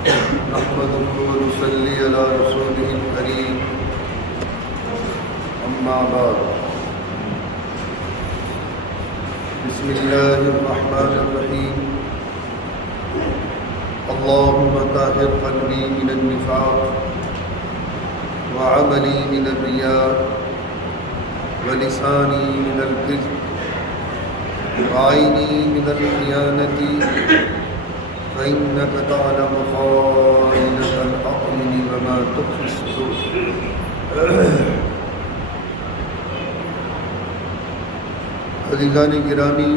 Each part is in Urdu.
نحمده ونصلي على رسوله الكريم أما بعد بسم الله الرحمن الرحيم اللهم طهر قلبي من النفاق وعملي من الرياء ولساني من الكذب وعيني من الخيانة فإنك تعلم خائنة الأعين وما تخفي الصدور. عزیزان گرامی،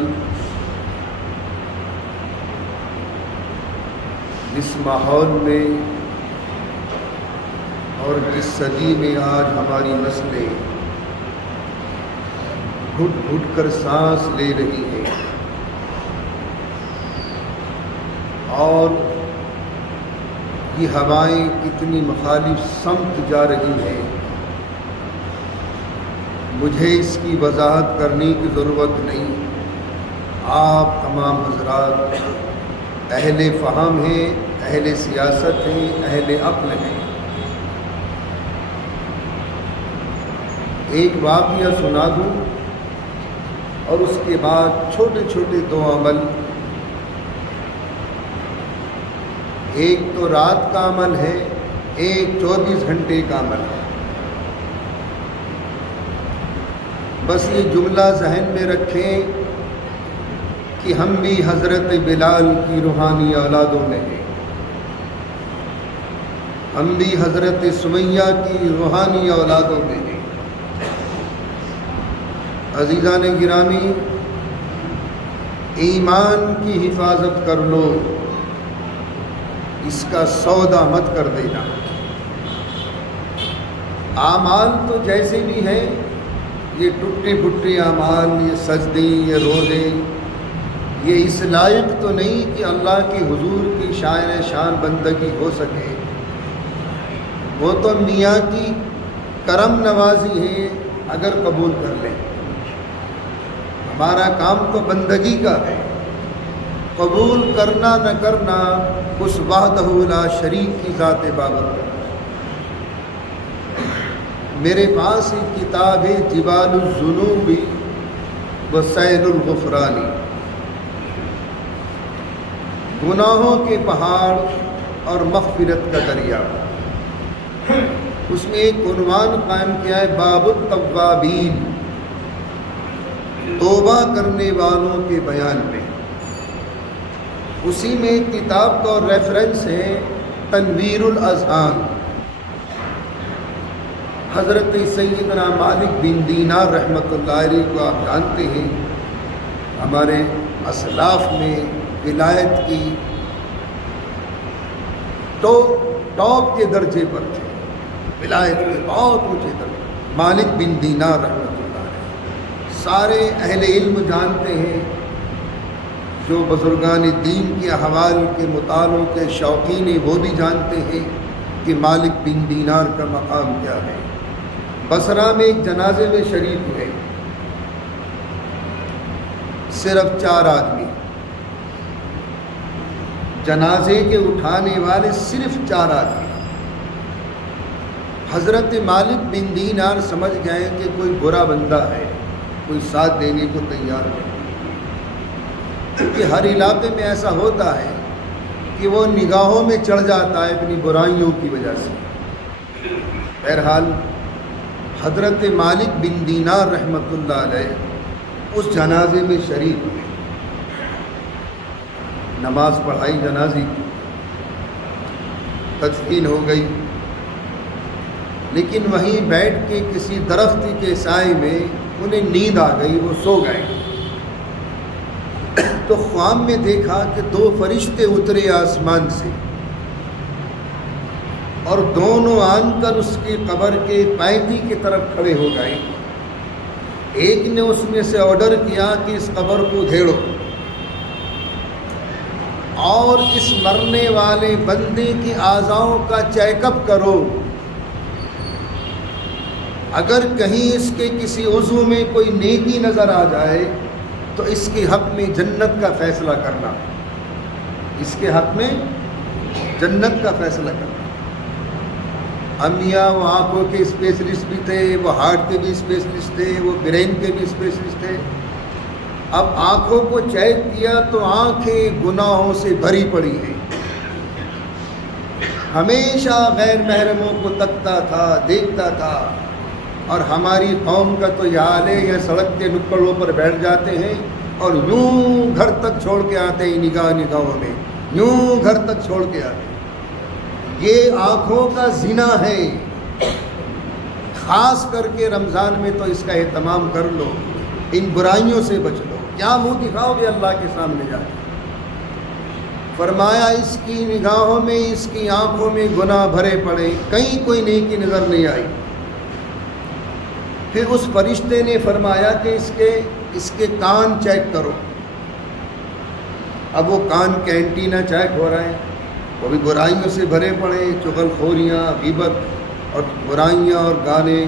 جس ماحول میں اور جس صدی میں آج ہماری نسلیں گھٹ گھٹ کر سانس لے رہی ہیں اور یہ ہوائیں کتنی مخالف سمت جا رہی ہیں، مجھے اس کی وضاحت کرنے کی ضرورت نہیں. آپ تمام حضرات اہل فہم ہیں، اہل سیاست ہیں، اہل عقل ہیں. ایک واقعہ سنا دوں اور اس کے بعد چھوٹے چھوٹے دو عمل. ایک تو رات کا عمل ہے، ایک 24 گھنٹے کا عمل ہے. بس یہ جملہ ذہن میں رکھیں کہ ہم بھی حضرت بلال کی روحانی اولادوں میں ہیں، ہم بھی حضرت سمیہ کی روحانی اولادوں میں ہیں. عزیزان گرامی، ایمان کی حفاظت کر لو، اس کا سودا مت کر دینا. اعمال تو جیسے بھی ہیں، یہ ٹوٹے پھوٹے اعمال، یہ سجدے، یہ روزے، یہ اس لائق تو نہیں کہ اللہ کے حضور کی شان بندگی ہو سکے. وہ تو میاں کی کرم نوازی ہے اگر قبول کر لیں. ہمارا کام تو بندگی کا ہے، قبول کرنا نہ کرنا اس وحدہ لا شریک کی ذات بابت ہے. میرے پاس ایک کتاب ہے جبال الذنوب وسیل الغفران، گناہوں کے پہاڑ اور مغفرت کا دریا. اس میں ایک عنوان قائم کیا ہے، باب التوابین، توبہ کرنے والوں کے بیان میں. اسی میں ایک کتاب کا ریفرنس ہے تنویر الاذہان. حضرت سیدنا مالک بن دینار رحمۃ اللہ علیہ کو آپ جانتے ہیں، ہمارے اسلاف میں ولایت کی ٹاپ کے درجے پر تھے، ولایت کے بہت اونچے درجے. مالک بن دینار رحمۃ اللہ علیہ، سارے اہل علم جانتے ہیں، جو بزرگان دین کے احوال کے مطالعوں کے شوقین ہیں وہ بھی جانتے ہیں کہ مالک بن دینار کا مقام کیا ہے. بصرہ میں ایک جنازے میں شریک ہوئے، صرف 4 آدمی، جنازے کے اٹھانے والے صرف 4 آدمی. حضرت مالک بن دینار سمجھ گئے کہ کوئی برا بندہ ہے، کوئی ساتھ دینے کو تیار نہیں. کیونکہ ہر علاقے میں ایسا ہوتا ہے کہ وہ نگاہوں میں چڑھ جاتا ہے اپنی برائیوں کی وجہ سے. بہرحال حضرت مالک بن دینار رحمۃ اللہ علیہ اس جنازے میں شریک ہوئے، نماز پڑھائی جنازے کی، تدفین ہو گئی. لیکن وہیں بیٹھ کے کسی درخت کے سائے میں انہیں نیند آ گئی، وہ سو گئے. تو خواب میں دیکھا کہ 2 فرشتے اترے آسمان سے اور دونوں آن کر اس کی قبر کے پینتی کی طرف کھڑے ہو گئے. ایک نے اس میں سے آرڈر کیا کہ اس قبر کو ادھیڑو اور اس مرنے والے بندے کی اعضاؤں کا چیک اپ کرو، اگر کہیں اس کے کسی عضو میں کوئی نیکی نظر آ جائے تو اس کے حق میں جنت کا فیصلہ کرنا، اس کے حق میں جنت کا فیصلہ کرنا۔ امیا وہ آنکھوں کے اسپیشلسٹ بھی تھے، وہ ہارٹ کے بھی اسپیشلسٹ تھے، وہ برین کے بھی اسپیشلسٹ تھے۔ اب آنکھوں کو چیک کیا تو آنکھیں گناہوں سے بھری پڑی ہیں، ہمیشہ غیر محرموں کو تکتا تھا، دیکھتا تھا۔ اور ہماری قوم کا تو یہ حال ہے، یہ سڑک کے نکڑوں پر بیٹھ جاتے ہیں اور یوں گھر تک چھوڑ کے آتے ہیں، نگاہوں میں یوں گھر تک چھوڑ کے آتے ہیں۔ یہ آنکھوں کا زنا ہے، خاص کر کے رمضان میں تو اس کا اہتمام کر لو، ان برائیوں سے بچ لو۔ کیا منہ دکھاؤ گے اللہ کے سامنے جا کے؟ فرمایا اس کی نگاہوں میں، اس کی آنکھوں میں گناہ بھرے پڑے، کہیں کوئی نیکی نظر نہیں آئی۔ پھر اس فرشتے نے فرمایا کہ اس کے کان چیک کرو۔ اب وہ کان کا اینٹینا چیک ہو رہا ہے، وہ بھی برائیوں سے بھرے پڑے، چغل خوریاں، غیبت اور برائیاں اور گانے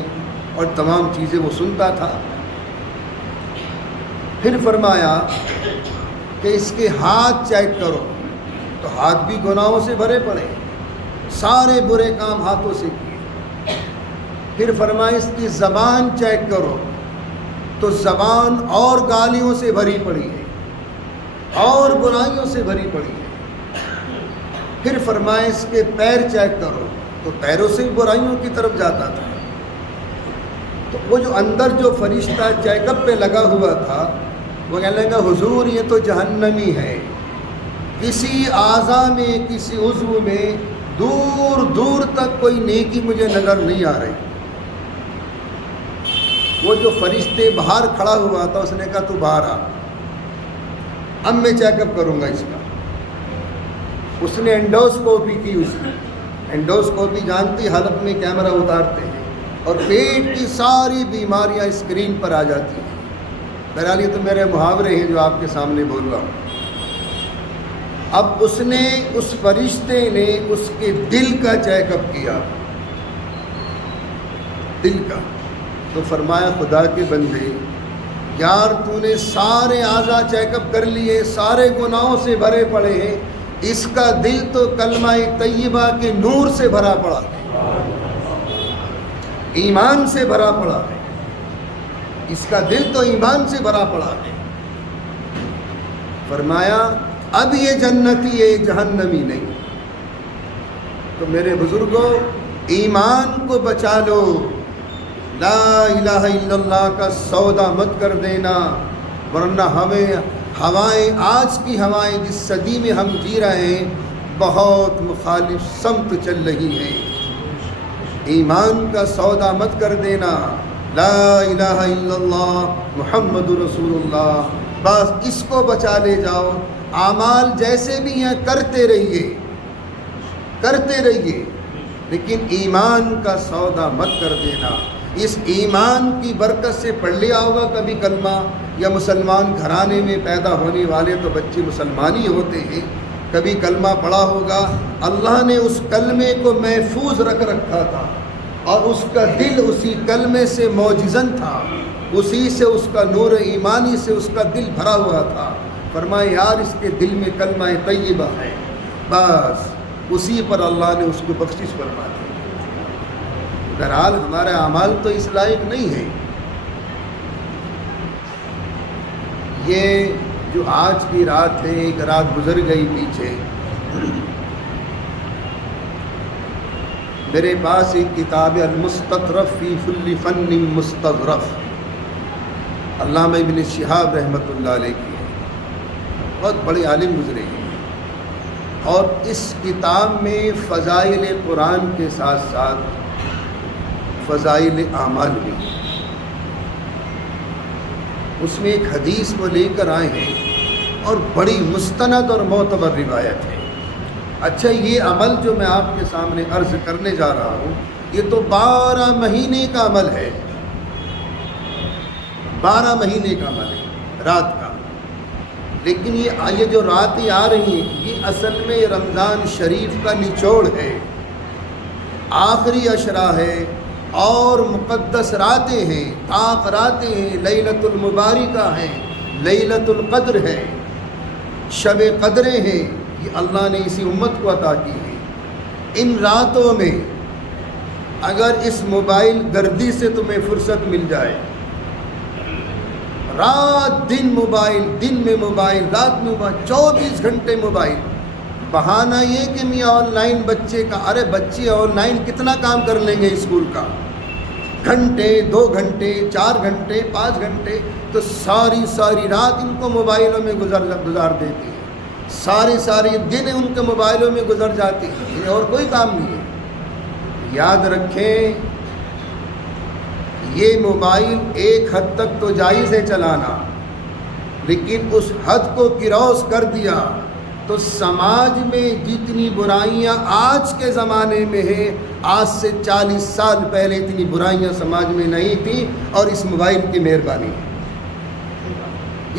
اور تمام چیزیں وہ سنتا تھا۔ پھر فرمایا کہ اس کے ہاتھ چیک کرو، تو ہاتھ بھی گناہوں سے بھرے پڑے، سارے برے کام ہاتھوں سے کیے۔ پھر فرمایا اس کی زبان چیک کرو، تو زبان اور گالیوں سے بھری پڑی ہے اور برائیوں سے بھری پڑی ہے۔ پھر فرمایا اس کے پیر چیک کرو، تو پیروں سے بھی برائیوں کی طرف جاتا تھا۔ تو وہ جو اندر جو فرشتہ چیک اپ پہ لگا ہوا تھا، وہ کہنے لگا حضور یہ تو جہنمی ہے، کسی اعضاء میں، کسی عضو میں دور دور تک کوئی نیکی مجھے نظر نہیں آ رہی۔ وہ جو فرشتے باہر کھڑا ہوا تھا اس نے کہا تو باہر آ، اب میں چیک اپ کروں گا اس کا۔ اس نے انڈوسکوپی کی، اس کی انڈوسکوپی جانتی، حلق میں کیمرہ اتارتے ہیں اور پیٹ کی ساری بیماریاں اسکرین پر آ جاتی ہیں۔ بہرحال یہ تو میرے محاورے ہیں جو آپ کے سامنے بول رہا ہوں۔ اب اس فرشتے نے اس کے دل کا چیک اپ کیا، دل کا۔ تو فرمایا خدا کے بندے، یار تو نے سارے اعضاء چیک اپ کر لیے، سارے گناہوں سے بھرے پڑے ہیں، اس کا دل تو کلمہ طیبہ کے نور سے بھرا پڑا ہے، ایمان سے بھرا پڑا ہے، اس کا دل تو ایمان سے بھرا پڑا ہے۔ فرمایا اب یہ جنتی ہے، جہنمی نہیں۔ تو میرے بزرگوں، ایمان کو بچا لو، لا الہ الا اللہ کا سودا مت کر دینا، ورنہ ہوائیں آج کی ہوائیں جس صدی میں ہم جی رہے ہیں بہت مخالف سمت چل رہی ہیں۔ ایمان کا سودا مت کر دینا، لا الہ الا اللہ محمد رسول اللہ، بس اس کو بچا لے جاؤ۔ اعمال جیسے بھی ہیں کرتے رہیے، لیکن ایمان کا سودا مت کر دینا۔ اس ایمان کی برکت سے پڑھ لیا ہوگا کبھی کلمہ، یا مسلمان گھرانے میں پیدا ہونے والے تو بچے مسلمان ہی ہوتے ہیں، کبھی کلمہ پڑھا ہوگا، اللہ نے اس کلمے کو محفوظ رکھ رکھا تھا اور اس کا دل اسی کلمے سے معجزن تھا، اسی سے اس کا نور ایمانی سے اس کا دل بھرا ہوا تھا۔ فرمایا یار اس کے دل میں کلمہ طیبہ ہے، بس اسی پر اللہ نے اس کو بخشش فرما دی۔ بہرحال ہمارے اعمال تو اس لائق نہیں ہے۔ یہ جو آج کی رات ہے، ایک رات گزر گئی پیچھے، میرے پاس ایک کتاب المستطرف فی کل فن مستظرف، علامہ ابن شہاب رحمۃ اللہ علیہ کی ہے، بہت بڑے عالم گزرے ہیں، اور اس کتاب میں فضائل قرآن کے ساتھ ساتھ فضائل اعمال بھی، اس میں ایک حدیث کو لے کر آئے ہیں اور بڑی مستند اور معتبر روایت ہے۔ اچھا، یہ عمل جو میں آپ کے سامنے عرض کرنے جا رہا ہوں، یہ تو 12 مہینے کا عمل ہے، 12 مہینے کا عمل ہے رات کا، لیکن یہ جو راتیں آ رہی ہیں یہ اصل میں رمضان شریف کا نچوڑ ہے، آخری عشرہ ہے اور مقدس راتیں ہیں، طاق راتیں ہیں، لیلۃ المبارکہ ہیں، لیلۃ القدر ہے، شب قدریں ہیں، یہ اللہ نے اسی امت کو عطا کی ہے۔ ان راتوں میں اگر اس موبائل گردی سے تمہیں فرصت مل جائے، رات دن موبائل، دن میں موبائل، رات میں موبائل، 24 گھنٹے موبائل، بہانہ یہ کہ میاں آن لائن بچے کا، ارے بچے آن لائن کتنا کام کر لیں گے اسکول کا، گھنٹے، 2 گھنٹے، 4 گھنٹے، 5 گھنٹے، تو ساری رات ان کو موبائلوں میں گزار دیتی ہے، ساری دن ان کے موبائلوں میں گزر جاتی ہے، انہیں اور کوئی کام نہیں ہے۔ یاد رکھیں یہ موبائل ایک حد تک تو جائز ہے چلانا، لیکن اس حد کو کراس کر دیا تو سماج میں جتنی برائیاں آج کے زمانے میں ہیں، آج سے 40 سال پہلے اتنی برائیاں سماج میں نہیں تھیں، اور اس موبائل کی مہربانی ہے۔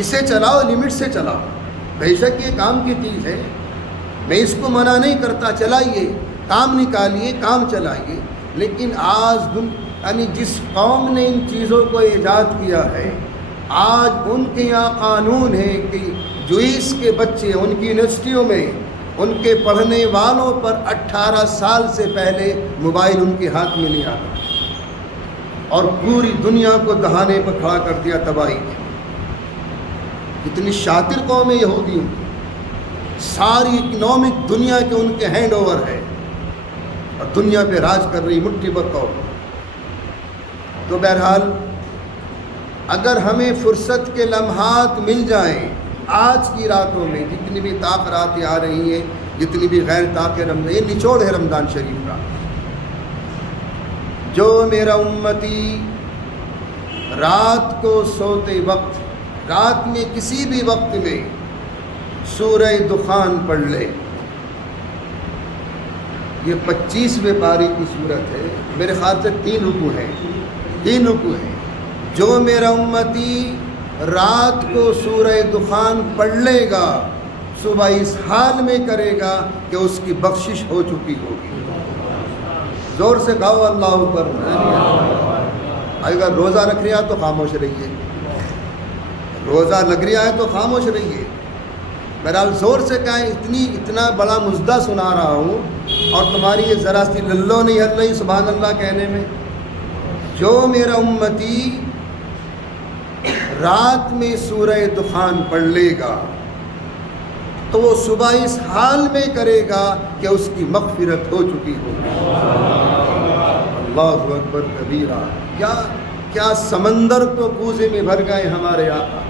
اسے چلاؤ، لمٹ سے چلاؤ، بے شک یہ کام کی چیز ہے، میں اس کو منع نہیں کرتا، چلائیے، کام نکالیے، کام چلائیے، لیکن آج یعنی جس قوم نے ان چیزوں کو ایجاد کیا ہے، آج ان کے یہاں قانون ہے کہ جو اس کے بچے ان کی یونیورسٹیوں میں ان کے پڑھنے والوں پر 18 سال سے پہلے موبائل ان کے ہاتھ میں نہیں آتا، اور پوری دنیا کو دہانے پر کھڑا کر دیا تباہی کی۔ اتنی شاطر قوم ہے یہودیوں کی، ساری اکنامک دنیا کے ان کے ہینڈ اوور ہے، اور دنیا پہ راج کر رہی مٹھی بھر قوم۔ تو بہرحال اگر ہمیں فرصت کے لمحات مل جائیں آج کی راتوں میں، جتنی بھی طاق راتیں آ رہی ہیں، جتنی بھی غیر طاق رمضان، یہ نچوڑ ہے رمضان شریف کا، جو میرا امتی رات کو سوتے وقت، رات میں کسی بھی وقت میں سورہ دخان پڑھ لے، یہ 25ویں پاری کی صورت ہے، میرے خیال سے 3 رکوع ہیں، 3 رکوع ہیں۔ جو میرا امتی رات کو سورہ دخان پڑھ لے گا، صبح اس حال میں کرے گا کہ اس کی بخشش ہو چکی ہوگی۔ زور سے کہو اللہ اکبر۔ اگر روزہ رکھ رہا تو خاموش رہیے، روزہ لگ رہا ہے تو خاموش رہیے۔ بہرحال زور سے کہیں، اتنا بڑا مژدہ سنا رہا ہوں، اور تمہاری یہ ذرا سی للو نہیں ہل رہی سبحان اللہ کہنے میں۔ جو میرا امتی رات میں سورہ دخان پڑھ لے گا تو وہ صبح اس حال میں کرے گا کہ اس کی مغفرت ہو چکی ہوگی۔ اللہ اکبر کبیرہ، کیا سمندر کو کوزے میں بھر گئے ہمارے آقا۔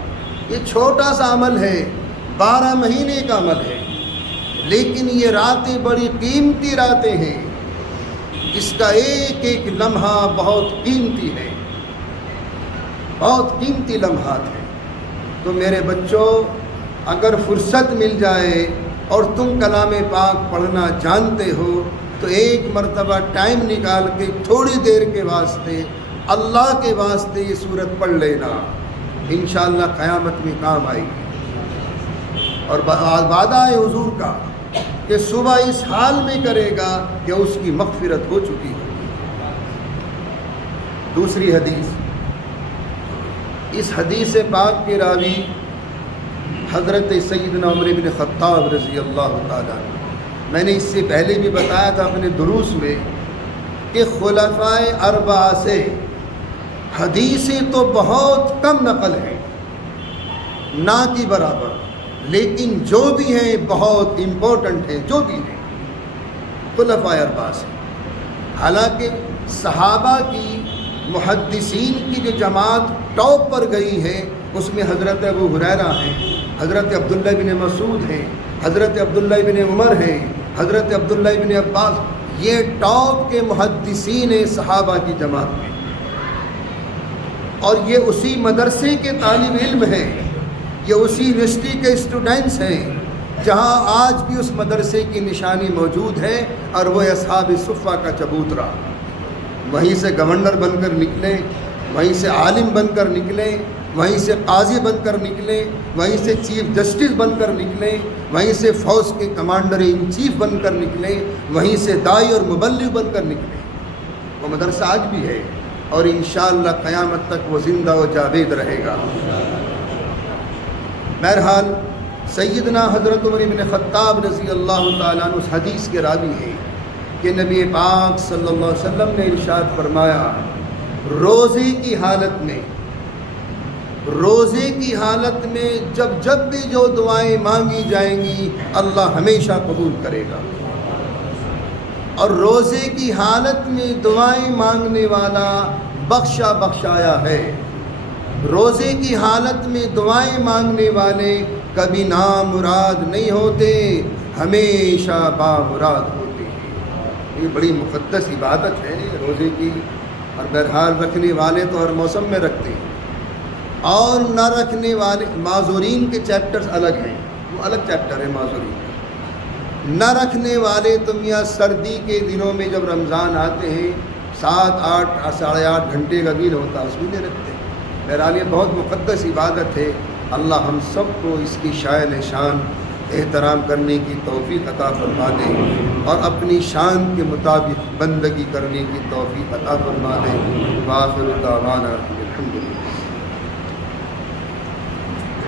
یہ چھوٹا سا عمل ہے، 12 مہینے کا عمل ہے، لیکن یہ راتیں بڑی قیمتی راتیں ہیں، اس کا ایک ایک لمحہ بہت قیمتی ہے، بہت قیمتی لمحات ہیں۔ تو میرے بچوں، اگر فرصت مل جائے اور تم کلام پاک پڑھنا جانتے ہو تو ایک مرتبہ ٹائم نکال کے تھوڑی دیر کے واسطے، اللہ کے واسطے یہ سورت پڑھ لینا، انشاءاللہ قیامت میں کام آئے گی۔ اور وعدہ ہے حضور کا کہ صبح اس حال میں کرے گا کہ اس کی مغفرت ہو چکی ہوگی۔ دوسری حدیث، اس حدیث پاک کے راوی حضرت سیدنا عمر بن خطاب رضی اللہ تعالیٰ عنہ۔ میں نے اس سے پہلے بھی بتایا تھا اپنے دروس میں کہ خلفائے اربعہ سے حدیثیں تو بہت کم نقل ہیں، نہ کی برابر، لیکن جو بھی ہیں بہت امپورٹنٹ ہیں، جو بھی ہیں خلفائے اربعہ سے۔ حالانکہ صحابہ کی، محدثین کی جو جماعت ٹاپ پر گئی ہے اس میں حضرت ابو ہریرہ ہیں، حضرت عبداللہ بن مسعود ہیں، حضرت عبداللہ بن عمر ہیں، حضرت عبداللہ بن عباس، یہ ٹاپ کے محدثین ہیں صحابہ کی جماعت میں، اور یہ اسی مدرسے کے طالب علم ہیں، یہ اسی یونیورسٹی کے اسٹوڈنٹس ہیں جہاں آج بھی اس مدرسے کی نشانی موجود ہے، اور وہ اصحاب صفہ کا چبوترا۔ وہیں سے گورنر بن کر نکلے، وہیں سے عالم بن کر نکلے، وہیں سے قاضی بن کر نکلے، وہیں سے چیف جسٹس بن کر نکلے، وہیں سے فوج کے کمانڈر ان چیف بن کر نکلے، وہیں سے داعی اور مبلغ بن کر نکلے۔ وہ مدرسہ آج بھی ہے، اور انشاءاللہ قیامت تک وہ زندہ و جاوید رہے گا۔ بہرحال سیدنا حضرت عمر بن خطاب رضی اللہ تعالیٰ عنہ اس حدیث کے راوی ہیں کہ نبی پاک صلی اللہ علیہ وسلم نے ارشاد فرمایا روزے کی حالت میں جب بھی جو دعائیں مانگی جائیں گی اللہ ہمیشہ قبول کرے گا، اور روزے کی حالت میں دعائیں مانگنے والا بخشایا ہے۔ روزے کی حالت میں دعائیں مانگنے والے کبھی نامراد نہیں ہوتے، ہمیشہ بامراد ہوتے ہیں۔ یہ بڑی مقدس عبادت ہے روزے کی، اور بہرحال رکھنے والے تو ہر موسم میں رکھتے ہیں، اور نہ رکھنے والے معذورین کے چیپٹرز الگ ہیں، وہ الگ چیپٹر ہے معذورین کا۔ نہ رکھنے والے تم یا سردی کے دنوں میں جب رمضان آتے ہیں 7، 8، 8.5 گھنٹے کا دن ہوتا ہے، اس میں نہیں رکھتے۔ بہرحال یہ بہت مقدس عبادت ہے، اللہ ہم سب کو اس کی شائن شان احترام کرنے کی توفیق عطا فرما دے، اور اپنی شان کے مطابق بندگی کرنے کی توفیق عطا فرما دے۔ وآخر دعوانا الحمدللہ۔